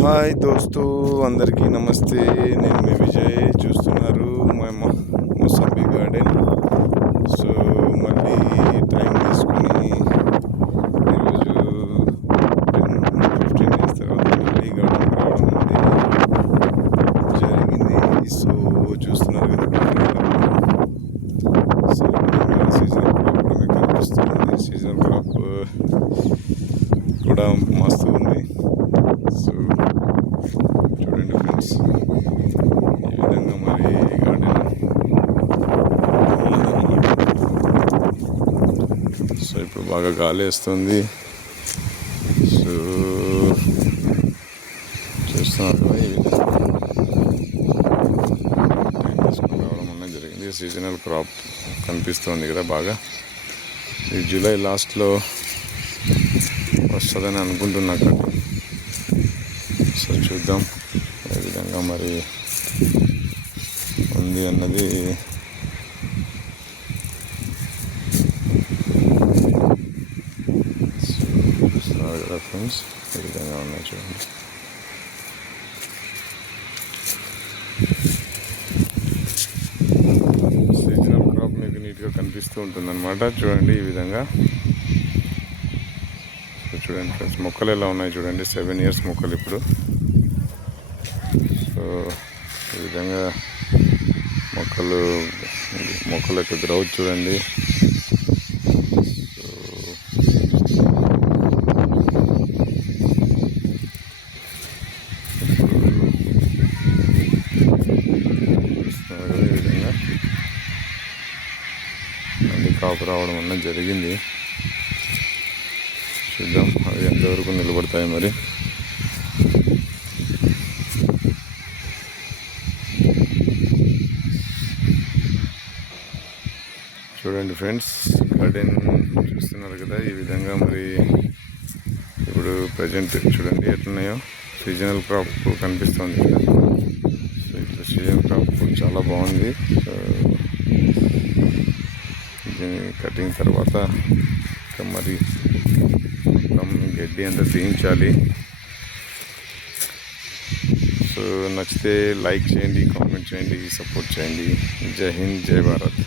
Hi దోస్తు, అందరికీ నమస్తే. నేను మీ విజయ్. చూస్తున్నారు మా మొసంబి గార్డెన్. సో మళ్ళీ టైం తీసుకొని ఈరోజు 10-15 డేస్ తర్వాత మళ్ళీ గార్డెన్ రావడం అనేది జరిగింది. సో చూస్తున్నారు కదా, సో సీజనల్ క్రాప్ కూడా మీకు కనిపిస్తుంది. సీజనల్ క్రాప్ కూడా మస్తు ఉంది. సో చూడండి ఫ్రెండ్స్, ఈ విధంగా మరి గార్డెన్ ఉన్నదన్నమాట. సో ఇప్పుడు బాగా గాలి వేస్తుంది. సో చూస్తున్నారు కదా, ఈ విధంగా టైం తీసుకుని రావడం అనేది జరిగింది. సీజనల్ క్రాప్ కనిపిస్తుంది కదా బాగా. ఈ జూలై లాస్ట్లో వస్తుందని అనుకుంటున్నా కానీ, సో చూద్దాం ఏ విధంగా మరి ఉంది అన్నది. చూస్తున్నారు కదా ఫ్రెండ్స్, ఏ విధంగా ఉన్నాయి చూడండి. సీజనల్ క్రాప్ మీకు నీట్గా కనిపిస్తూ ఉంటుందన్నమాట. చూడండి ఈ విధంగా. చూడండి ఫ్రెండ్స్, మొక్కలు ఎలా ఉన్నాయి చూడండి. 7 years మొక్కలు ఇప్పుడు. సో ఈ విధంగా మొక్కల యొక్క గ్రౌత్ చూడండి. సో చూస్తున్నారు కదా, ఈ విధంగా మళ్ళీ కాపు రావడం అన్నది జరిగింది. చూద్దాం అవి ఎంతవరకు నిలబడతాయి మరి. చూడండి ఫ్రెండ్స్, గార్డెన్ చూస్తున్నారు కదా, ఈ విధంగా మరి ఇప్పుడు ప్రజెంట్ చూడండి ఎట్లున్నాయో. సీజనల్ క్రాప్ కనిపిస్తుంది కదా. సో ఇప్పుడు సీజనల్ క్రాప్ చాలా బాగుంది. దీని కటింగ్ తర్వాత మరి గడ్డి అంతా తీయించాలి. సో నచ్చితే లైక్ చేయండి, కామెంట్ చేయండి, సపోర్ట్ చేయండి. జై హింద్, జై భారత్.